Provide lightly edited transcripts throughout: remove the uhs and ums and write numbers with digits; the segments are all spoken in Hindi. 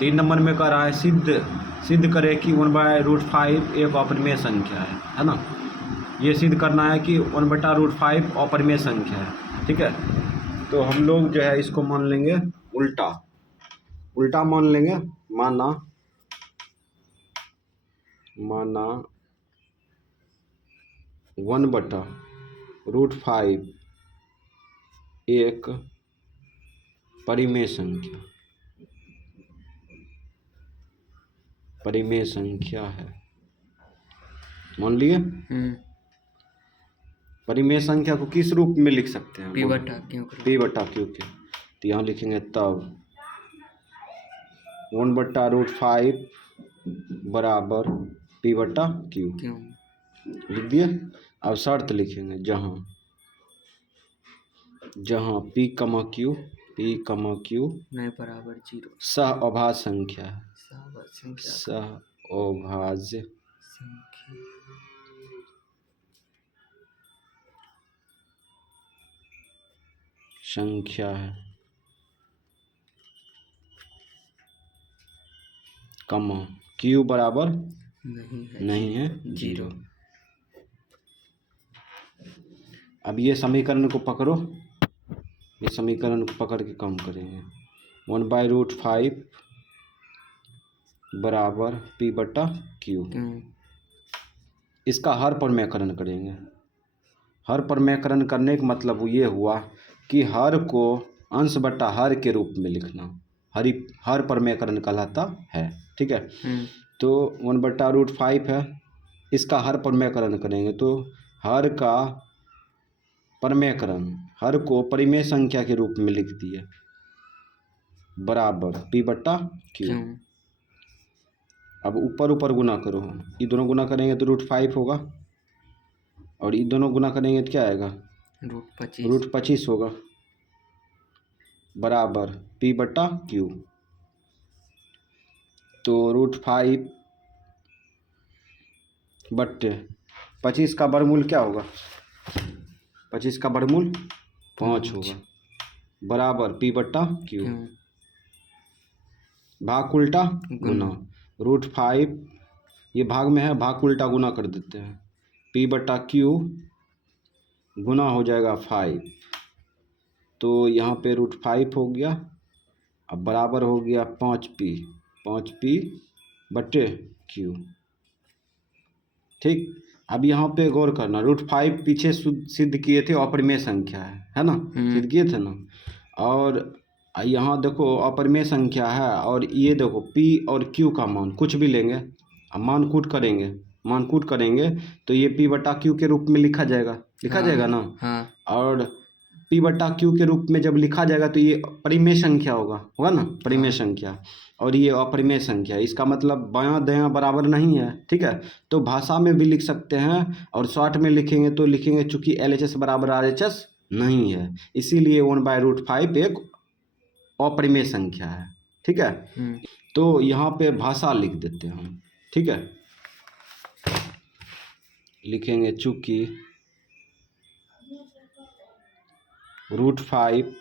3 नंबर में कह रहा है सिद्ध करे कि 1/√5 एक अपरिमेय संख्या है ना। ये सिद्ध करना है कि 1/√5 अपरिमेय संख्या है, ठीक है। तो हम लोग जो है इसको मान लेंगे उल्टा मान लेंगे। माना 1/√5 एक परिमेय संख्या है, मान लिए। परिमेय संख्या को किस रूप में लिख सकते हैं? P/Q के। तो यहाँ लिखेंगे तब 1/√5 बराबर P/Q लिख दिए। अब शर्त लिखेंगे जहाँ P, Q नहीं बराबर 0 सहअभाज्य संख्या है। सहअभाज्य संख्या है, Q बराबर नहीं है 0। अब ये समीकरण को पकड़ो, ये समीकरण को पकड़ के काम करेंगे। 1/√5 बराबर P/Q। इसका हर परिमेयकरण करेंगे। हर परिमेयकरण करने का मतलब ये हुआ कि हर को अंश बटा हर के रूप में लिखना हर परिमेयकरण कहलाता है, ठीक है। तो 1/√5 है, इसका हर परिमेयकरण करेंगे तो हर का परिमेयकरण हर को परिमेय संख्या के रूप में लिख दिए बराबर P/Q। अब ऊपर गुना करो, ये दोनों गुना करेंगे तो √5 होगा और ये दोनों गुना करेंगे तो क्या आएगा? √25 होगा बराबर P/Q। तो √5 बट्टे 25 का वर्गमूल क्या होगा? 25 का वर्गमूल 5 होगा बराबर P/Q। भाग उल्टा गुना, √5 ये भाग में है, भाग उल्टा गुना कर देते हैं। P/Q गुना हो जाएगा 5, तो यहाँ पे √5 हो गया। अब बराबर हो गया 5P/Q, ठीक। अब यहाँ पे गौर करना, √5 पीछे सिद्ध किए थे अपरिमेय संख्या है ना, सिद्ध किए थे ना। और यहाँ देखो अपरिमेय संख्या है और ये देखो P और Q का मान कुछ भी लेंगे, अब मान कूट करेंगे तो ये P/Q के रूप में लिखा जाएगा ना। और P/Q के रूप में जब लिखा जाएगा तो ये परिमेय संख्या होगा ना, परिमेय संख्या। और ये अपरिमेय संख्या, इसका मतलब बायां दायां बराबर नहीं है, ठीक है। तो भाषा में भी लिख सकते हैं और शॉर्ट में लिखेंगे तो लिखेंगे चूंकि LHS बराबर RHS नहीं है, इसीलिए 1/√5 एक अपरिमेय संख्या है, ठीक है। तो यहाँ पे भाषा लिख देते हैं हम, ठीक है। लिखेंगे चूंकि √5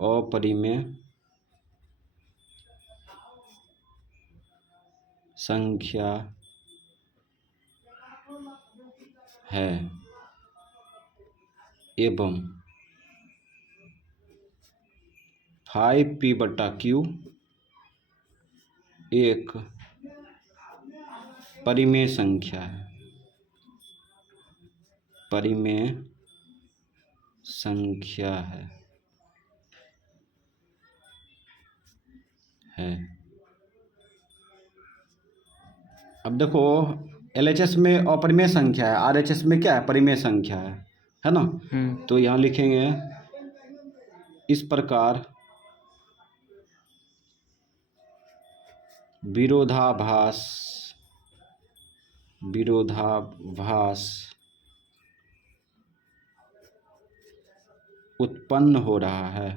अपरिमेय संख्या है एवं 5P/Q एक परिमेय संख्या है। अब देखो LHS में अपरिमेय संख्या है, RHS में क्या है? परिमेय संख्या है ना। तो यहाँ लिखेंगे इस प्रकार विरोधाभास उत्पन्न हो रहा है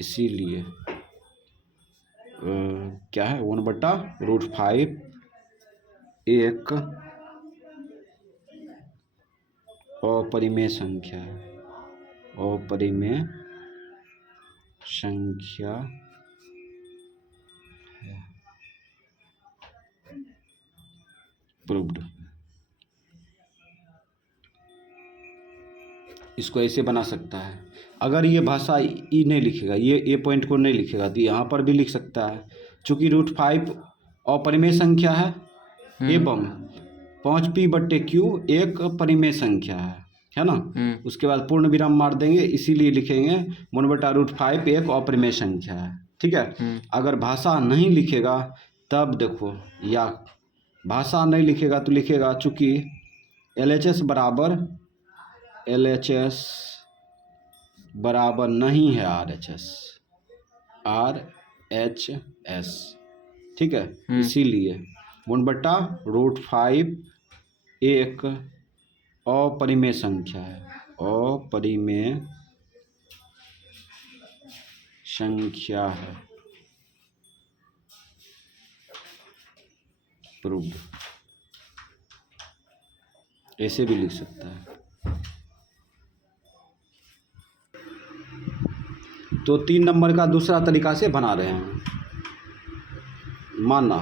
इसीलिए क्या है 1/√5 एक अपरिमेय संख्या है। अपरिमेय संख्या है। प्रूव्ड। इसको ऐसे बना सकता है। अगर ये भाषा ई नहीं लिखेगा, ये पॉइंट को नहीं लिखेगा, तो यहाँ पर भी लिख सकता है। चूंकि √5 अपरिमेय संख्या है एवं 5p/q एक परिमेय संख्या है ना। उसके बाद पूर्ण विराम मार देंगे, इसीलिए लिखेंगे 1/√5 एक अपरिमेय संख्या है। ठीक है। अगर भाषा नहीं लिखेगा तब देखो, या भाषा नहीं लिखेगा तो लिखेगा चूंकि LHS बराबर नहीं है RHS। ठीक है। इसीलिए 1/√5 एक अपरिमेय संख्या है। अपरिमेय संख्या है। प्रूव्ड। ऐसे भी लिख सकता है। तो 3 नंबर का दूसरा तरीका से बना रहे हैं। माना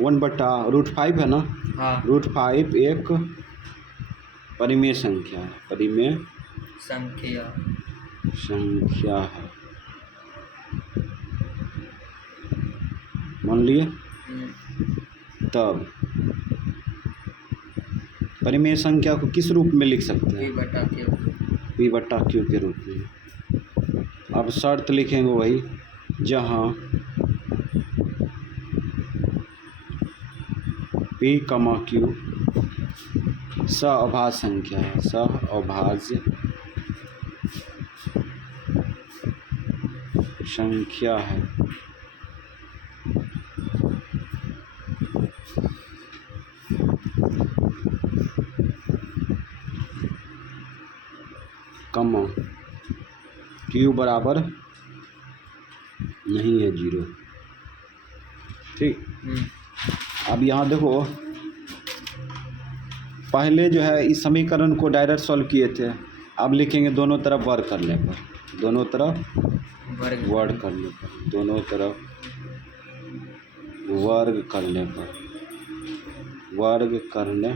1/√5 है ना। हाँ। √5 एक परिमेय संख्या है। परिमेय संख्या है। मान लिए। तब परिमेय संख्या को किस रूप में लिख सकते हैं? p/q के रूप में। अब शर्त लिखेंगे वही, जहाँ p, q सअभाज्य संख्या है। सअभाज्य संख्या है। कमा q बराबर नहीं है 0। ठीक। अब यहाँ देखो, पहले जो है इस समीकरण को डायरेक्ट सॉल्व किए थे। अब लिखेंगे दोनों तरफ वर्ग करने पर। दोनों तरफ वर्ग करने पर। दोनों तरफ वर्ग करने पर। वर्ग करने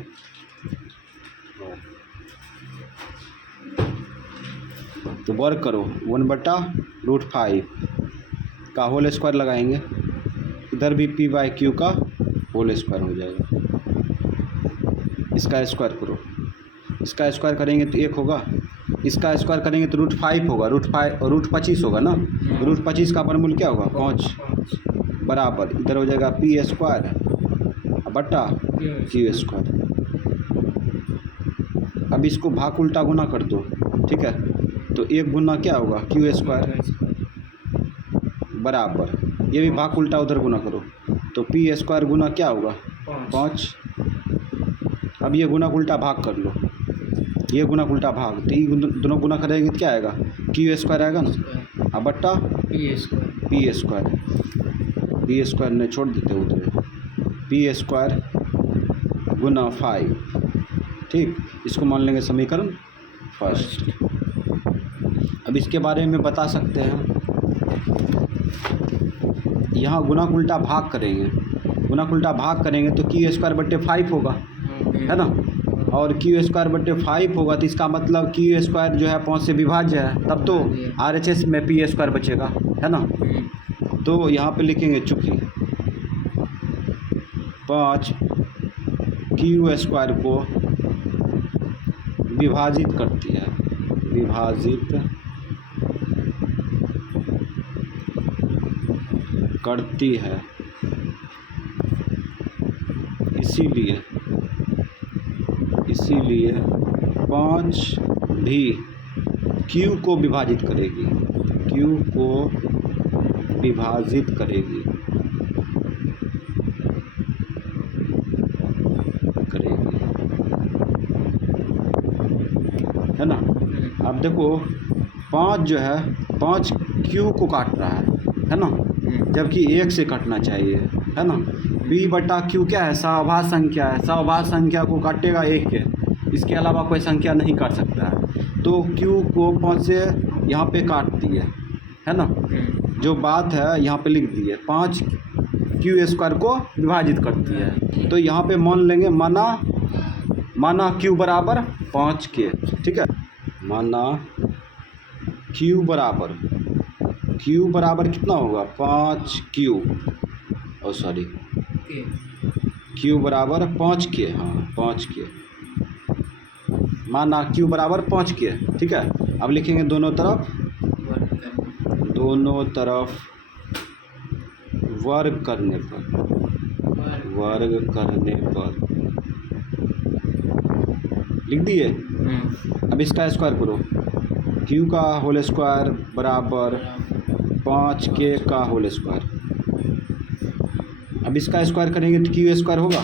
तो वर्ग करो 1/√5 का होल स्क्वायर लगाएंगे। इधर भी p/q का होल स्क्वायर हो जाएगा। इसका स्क्वायर करो। इसका स्क्वायर करेंगे तो 1 होगा। इसका स्क्वायर करेंगे तो √5 होगा। √25 होगा ना। √25 का वर्गमूल क्या होगा? 5 बराबर इधर हो जाएगा p² बटा q²। अब इसको भाग उल्टा गुना कर दो। ठीक है। तो 1 गुना क्या होगा? q² बराबर, ये भी भाग उल्टा उधर गुना करो तो p² गुना क्या होगा? 5। अब ये गुना उल्टा भाग कर लो। ये गुना उल्टा भाग, तो ये दोनों गुना करेंगे तो क्या आएगा? q² आएगा ना। अब बट्टा p² ने छोड़ देते उधर। p² गुना 5। ठीक। इसको मान लेंगे समीकरण फर्स्ट। अब इसके बारे में बता सकते हैं, यहाँ गुना उल्टा भाग करेंगे। गुना उल्टा भाग करेंगे तो q²/5 होगा, है ना। और q²/5 होगा तो इसका मतलब q² जो है 5 से विभाज्य है, तब तो RHS में p² बचेगा, है ना। तो यहाँ पे लिखेंगे चूँकि 5 q² को विभाजित करती है। विभाजित करती है, इसीलिए 5 भी q को विभाजित करेगी। q को विभाजित करेगी। है ना। अब देखो 5 जो है 5 q को काट रहा है ना, जबकि 1 से कटना चाहिए। है ना। p बटा q क्या है, सहभाज्य संख्या है, सहभाज्य संख्या को काटेगा 1 के, इसके अलावा कोई संख्या नहीं काट सकता है। तो q को 5 से यहाँ पे काट दिए, है ना। जो बात है यहाँ पे लिख दिए, 5 क्यू स्क्वायर को विभाजित करती है। तो यहाँ पे मान लेंगे, माना q बराबर 5 के, ठीक है। माना q बराबर कितना होगा, 5 क्यू, और सॉरी q बराबर 5 के, हाँ 5 के। माना q बराबर 5 के, ठीक है। अब लिखेंगे दोनों तरफ वर्ग करने पर लिख दिए। अब इसका स्क्वायर करो, q का होल स्क्वायर बराबर 5k का होल स्क्वायर। अब इसका स्क्वायर करेंगे तो q स्क्वायर होगा,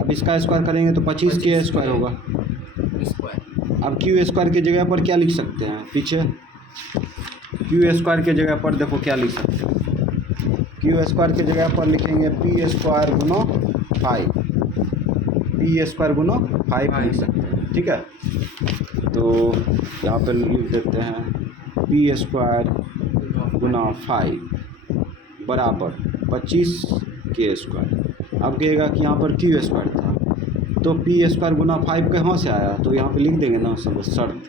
अब इसका स्क्वायर करेंगे तो 25k स्क्वायर होगा। अब q स्क्वायर की जगह पर क्या लिख सकते हैं, पीछे q स्क्वायर की जगह पर देखो क्या लिख सकते हैं, q स्क्वायर की जगह पर लिखेंगे p स्क्वायर गुना 5, p स्क्वायर गुना 5 लिख सकते हैं, ठीक है। तो यहाँ पर लिख देते हैं p स्क्वायर गुना 5 बराबर 25k स्क्वायर। अब कहेगा कि यहाँ पर q स्क्वायर था, तो p स्क्वायर गुना 5 कहाँ से आया, तो यहाँ पे लिख देंगे ना सब शर्त,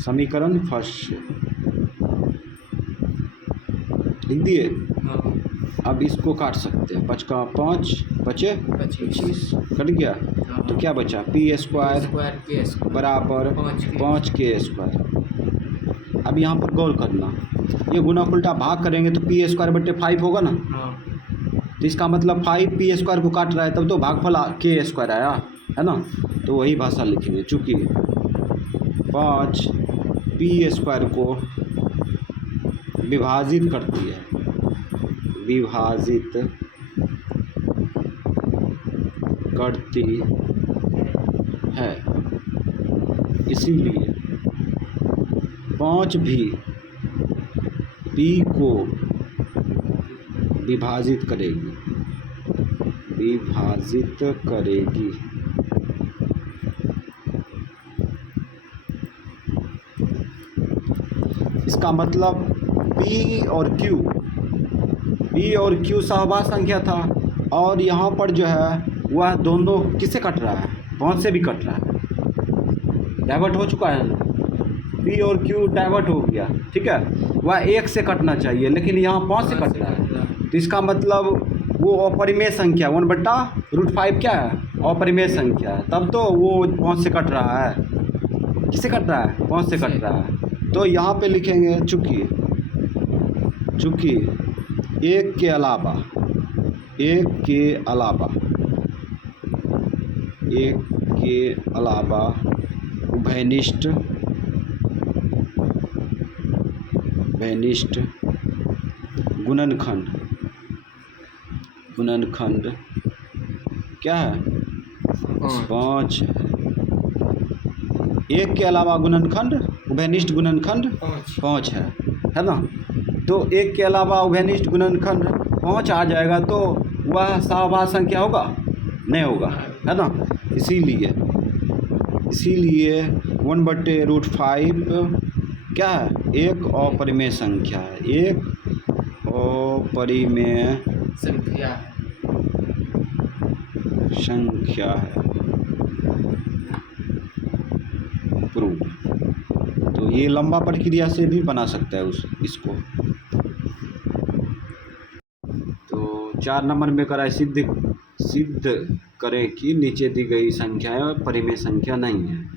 समीकरण फर्स्ट से लिख दिए। अब इसको काट सकते हैं, 5 का 5 बचे 25, कट गया। तो क्या बचा, p स्क्वायर बराबर 5k स्क्वायर। अब यहाँ पर गौर करना, ये गुना उल्टा भाग करेंगे तो p स्क्वायर बटे 5 होगा ना। तो इसका मतलब 5 p स्क्वायर को काट रहा है, तब तो भागफल k स्क्वायर आया, है ना। तो वही भाषा लिखेंगे, चूँकि 5 p स्क्वायर को विभाजित करती है, इसीलिए 5 भी p को विभाजित करेगी। इसका मतलब p और q सहभाज्य संख्या था, और यहाँ पर जो है वह दोनों किससे कट रहा है, 5 से भी कट रहा है, डाइवर्ट हो चुका है। p और q डाइवर्ट हो गया, ठीक है। वह 1 से कटना चाहिए, लेकिन यहाँ 5 से कट रहा है। तो इसका मतलब वो अपरिमेय संख्या 1/√5 क्या है, अपरिमेय संख्या है, तब तो वो 5 से कट रहा है। किससे कट रहा है, 5 से कट रहा है। तो यहाँ पे लिखेंगे चूँकि 1 के अलावा उभयनिष्ठ गुणनखंड क्या है, 5 है। 1 के अलावा गुणनखंड, उभयनिष्ठ गुणनखंड 5 है ना। तो 1 के अलावा उभयनिष्ठ गुणनखंड 5 आ जाएगा, तो वह सहभाज्य संख्या होगा, नहीं होगा, है ना। इसीलिए 1/√5 क्या है, एक अपरिमेय संख्या है, संख्या है। प्रूव। तो ये लंबा प्रक्रिया से भी बना सकता है इसको। तो 4 नंबर में करा सिद्ध करें कि नीचे दी गई संख्याएं परिमेय संख्या नहीं है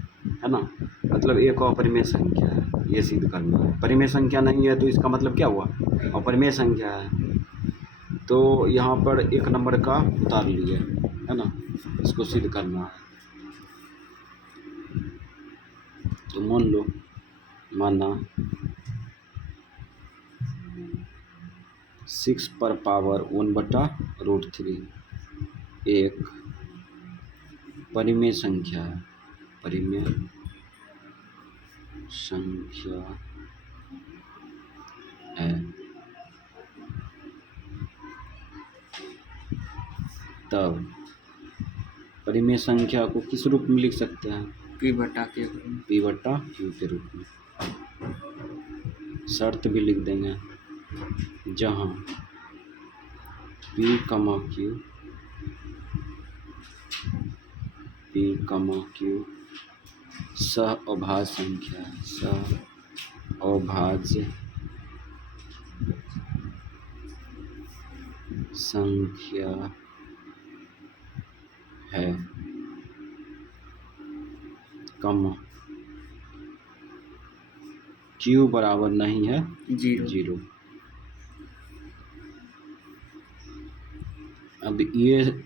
ना। मतलब एक अपरिमेय संख्या है, ये सिद्ध करना है। परिमेय संख्या नहीं है तो इसका मतलब क्या हुआ, अपरिमेय संख्या है। तो यहाँ पर 1 नंबर का उतार लिए, है ना, इसको सिद्ध करना है। तो माना 6/1/√3 एक परिमेय संख्या है, तब परिमेय संख्या को किस रूप में लिख सकते हैं? P बटा Q P बटा Q के रूप में। शर्त भी लिख देंगे, जहाँ P, Q, P, Q सह-अभाज्य संख्या है, सह-अभाज्य संख्या है, कमा Q बराबर नहीं है 0। अब ये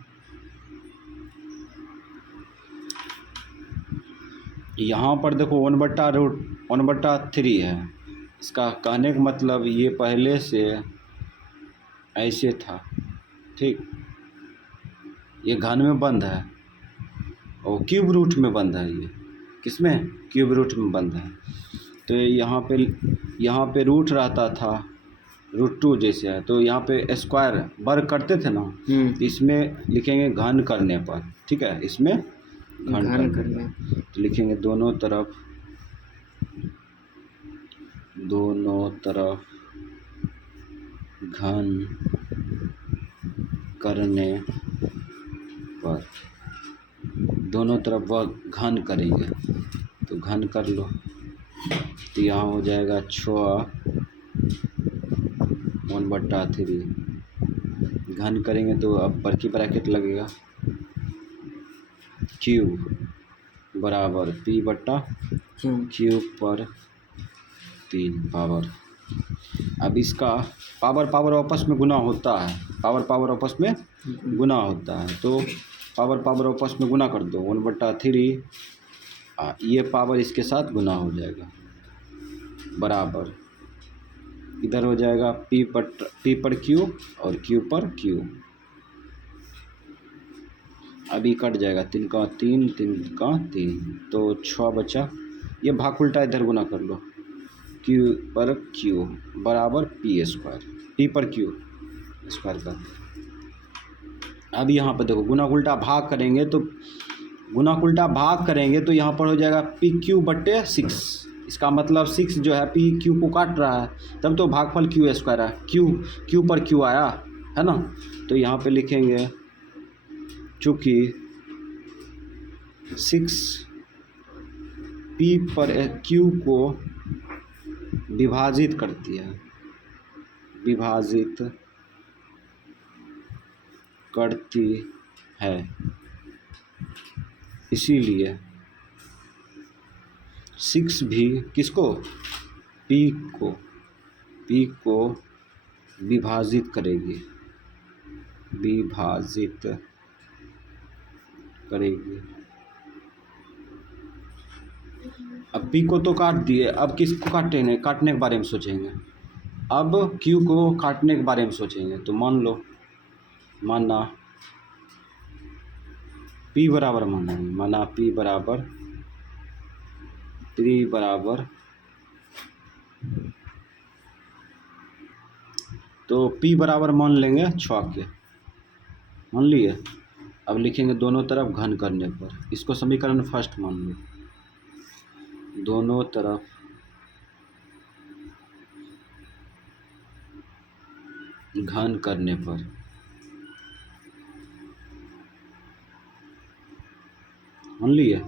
यहाँ पर देखो 1/3 है। इसका कहने का मतलब ये पहले से ऐसे था, ठीक। ये घन में बंद है और क्यूब रूट में बंद है। ये किसमें? क्यूब रूट में बंद है। तो यहाँ पे रूट रहता था, √2 जैसे है, तो यहाँ पे स्क्वायर वर्ग करते थे ना, इसमें लिखेंगे घन करने पर, ठीक है। इसमें घन करने तो लिखेंगे दोनों तरफ घन करने पर, दोनों तरफ वह घन करेंगे तो घन कर लो, तो यहाँ हो जाएगा 6 1/3। घन करेंगे तो अब पर की ब्रैकेट लगेगा, Q बराबर P बटा Q पर 3 पावर। अब इसका पावर आपस में गुना होता है, पावर आपस में गुना होता है, तो पावर आपस में गुना कर दो 1/3, ये पावर इसके साथ गुना हो जाएगा, बराबर इधर हो जाएगा P पर Q और Q पर Q। अभी कट जाएगा 3 का 3, 3 का 3, तो 6 बचा। ये भाग उल्टा इधर गुना कर लो, Q पर Q बराबर P² P पर Q स्क्वायर कर। अब यहाँ पर देखो गुना उल्टा भाग करेंगे तो यहाँ पर हो जाएगा PQ/6। इसका मतलब 6 जो है PQ को काट रहा है, तब तो भागफल Q² है, Q पर Q आया है ना। तो यहाँ पे लिखेंगे चूँकि 6 P पर Q को विभाजित करती है, इसीलिए 6 भी किसको? P को विभाजित करेगी। अब P को तो काट दिए, अब किसको काटने के बारे में सोचेंगे? अब Q को काटने के बारे में सोचेंगे। तो माना P बराबर माना P बराबर 3 बराबर, तो P बराबर मान लेंगे 6 के, मान लिए। अब लिखेंगे दोनों तरफ घन करने पर, इसको समीकरण फर्स्ट मान लो, दोनों तरफ घन करने पर, मान लिए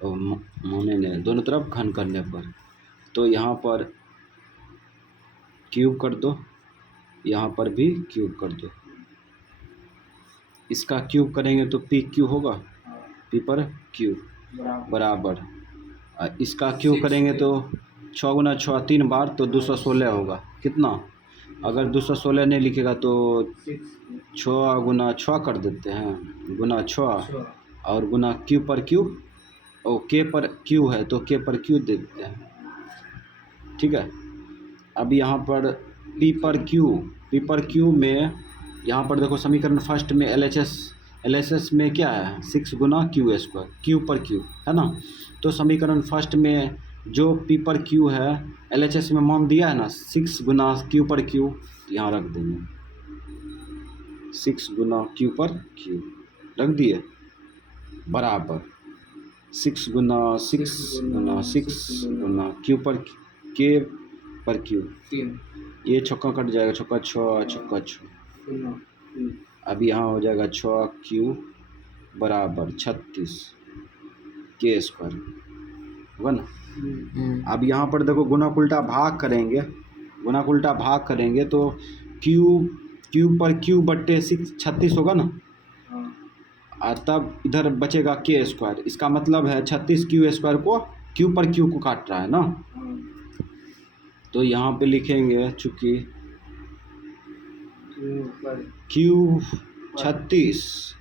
और माने नहीं, दोनों तरफ घन करने पर, तो यहाँ पर क्यूब कर दो, यहाँ पर भी क्यूब कर दो। इसका क्यूब करेंगे तो PQ होगा, P पर Q बराबर, इसका क्यूब करेंगे तो 6 गुना 6 3 बार, तो 216 होगा। कितना? अगर 216 नहीं लिखेगा तो 6 गुना 6 कर देते हैं, गुना 6 और गुना Q पर Q, और K पर Q है तो K पर Q दे देते हैं, ठीक है। अब यहाँ पर P पर Q में, यहाँ पर देखो समीकरण फर्स्ट में LHS में क्या है? 6 गुना Q² Q पर Q है ना। तो समीकरण फर्स्ट में जो P पर Q है LHS में मान दिया है ना 6 गुना Q पर Q, यहाँ रख देंगे 6 गुना क्यू पर क्यू रख दिए बराबर 6 गुना 6 गुना 6 गुना क्यू पर के पर क्यू। ये छक्का कट जाएगा, छक्का छः। अब यहाँ हो जाएगा 6 क्यू बराबर 36 के स्क्वायर होगा ना। अब यहाँ पर देखो गुना उल्टा भाग करेंगे, गुना उल्टा भाग करेंगे तो क्यू पर क्यू बट्टे 36 होगा ना। और तब इधर बचेगा के स्क्वायर। इसका मतलब है 36 क्यू स्क्वायर को क्यू पर क्यू को काट रहा है ना। तो यहाँ पे लिखेंगे चूँकि क्यू 36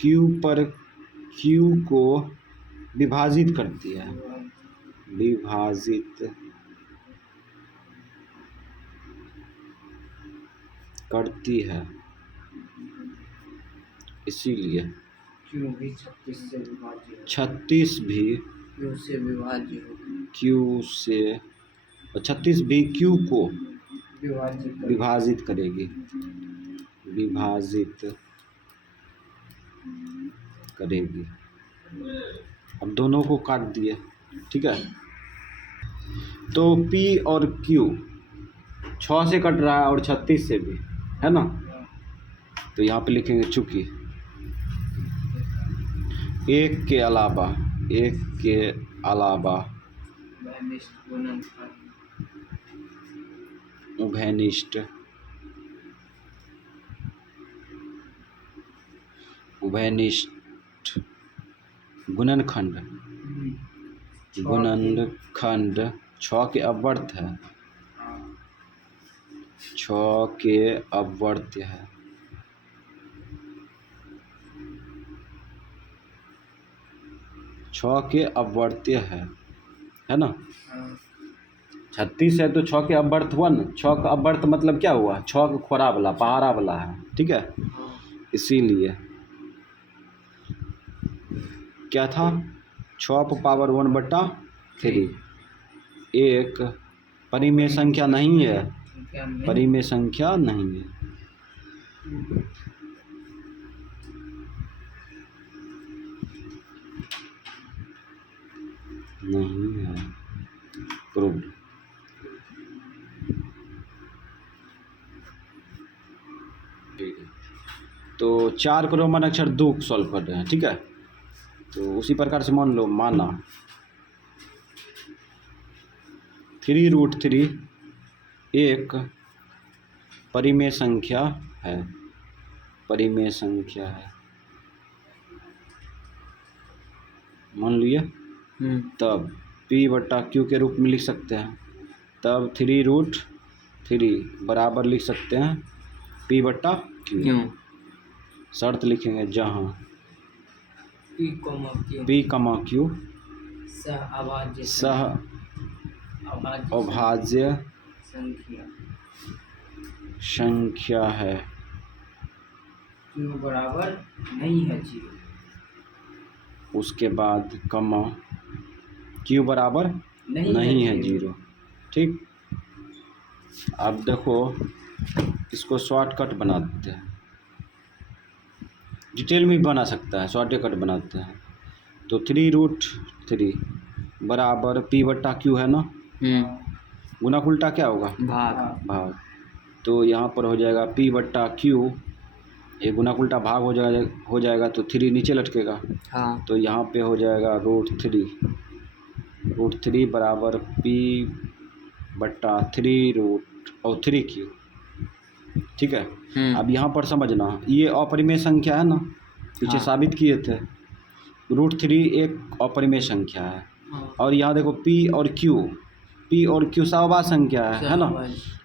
क्यू पर क्यू को विभाजित करती है, विभाजित करती है, इसीलिए क्यू भी 36 से विभाज्य 36 भी क्यू से विभाज्य होगी। क्यू से 36 भी क्यू को विभाजित करेगी, विभाजित करेगी। अब दोनों को काट दिए, ठीक है। तो P और Q 6 से कट रहा है और 36 से भी है ना। तो यहाँ पे लिखेंगे चूँकि एक के अलावा उभयनिष्ठ गुणनखंड 6 के अपवर्त है, 6 के अपवर्त्य है। है ना। 36 है तो 6 के अपवर्त हुआ ना। 6 का अपवर्त मतलब क्या हुआ, 6 का खोरा वाला पहाड़ा वाला है, ठीक है। इसीलिए क्या था 6⁻⁴ एक परिमेय संख्या नहीं है, परिमेय संख्या नहीं है। नहीं है प्रूव्ड। तो 4 को रोमन अक्षर 2 सॉल्व कर रहे हैं, ठीक है। तो उसी प्रकार से मान लो, माना 3√3 एक परिमेय संख्या है, परिमेय संख्या है मान लिए। तब P/Q के रूप में लिख सकते हैं। तब 3√3 बराबर लिख सकते हैं P/Q। शर्त लिखेंगे जहाँ P,Q सह अभाज्य संख्या है, Q बराबर नहीं है 0। उसके बाद कमा Q बराबर नहीं है 0, ठीक। अब देखो इसको शॉर्टकट बना देते हैं, डिटेल में भी बना सकता है, शॉर्टकट बनाते हैं। तो 3√3 बराबर P/Q है ना। गुना उल्टा क्या होगा, भाग। तो यहाँ पर हो जाएगा P/Q, ये गुना उल्टा भाग हो जाएगा तो 3 नीचे लटकेगा। तो यहाँ पे हो जाएगा √3 बराबर P/3√3Q, ठीक है। अब यहाँ पर समझना, ये अपरिमेय संख्या है ना, पीछे साबित किए थे। √3 एक अपरिमेय संख्या है। और यहाँ देखो P और Q सहवास संख्या है ना।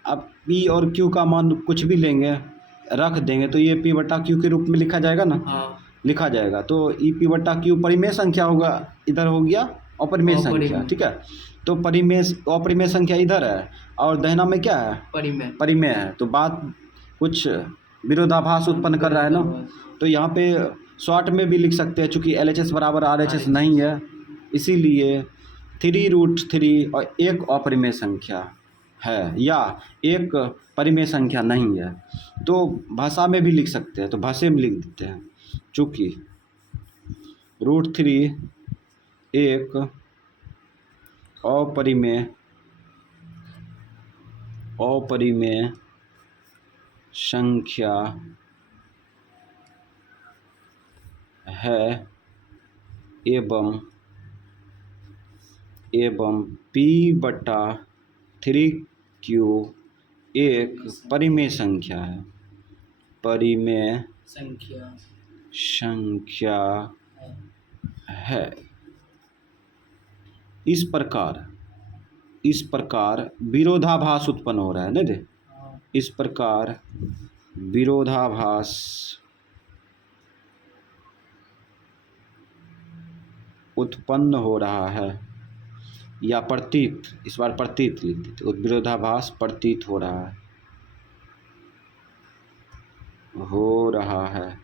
अब P और Q का मान कुछ भी लेंगे, रख देंगे तो ये P/Q के रूप में लिखा जाएगा ना। लिखा जाएगा तो ई P/Q परिमेय संख्या होगा, इधर हो गया अपरिमेय संख्या, ठीक है। तो अपरिमेय संख्या इधर है और दाहिना में क्या है, परिमेय है। तो बात कुछ विरोधाभास उत्पन्न कर रहा है ना। तो यहाँ पे शॉर्ट में भी लिख सकते हैं, चूँकि LHS बराबर RHS नहीं है, इसीलिए 3√3 और एक अपरिमेय संख्या है या एक परिमेय संख्या नहीं है, तो भाषा में भी लिख सकते हैं, तो भाषा में लिख देते हैं। चूँकि √3 एक अपरिमेय संख्या है एवं P/3Q एक परिमेय संख्या है, परिमेय संख्या है। इस प्रकार विरोधाभास उत्पन्न हो रहा है ना। इस प्रकार विरोधाभास उत्पन्न हो रहा है, या प्रतीत, इस बार प्रतीत लिख देते, विरोधाभास प्रतीत हो रहा है।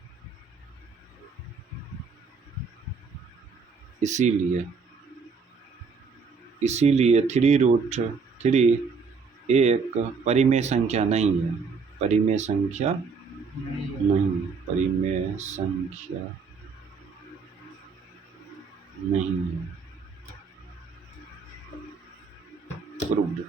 इसीलिए 3√3 एक परिमेय संख्या नहीं है, परिमेय संख्या नहीं है। प्रूव्ड।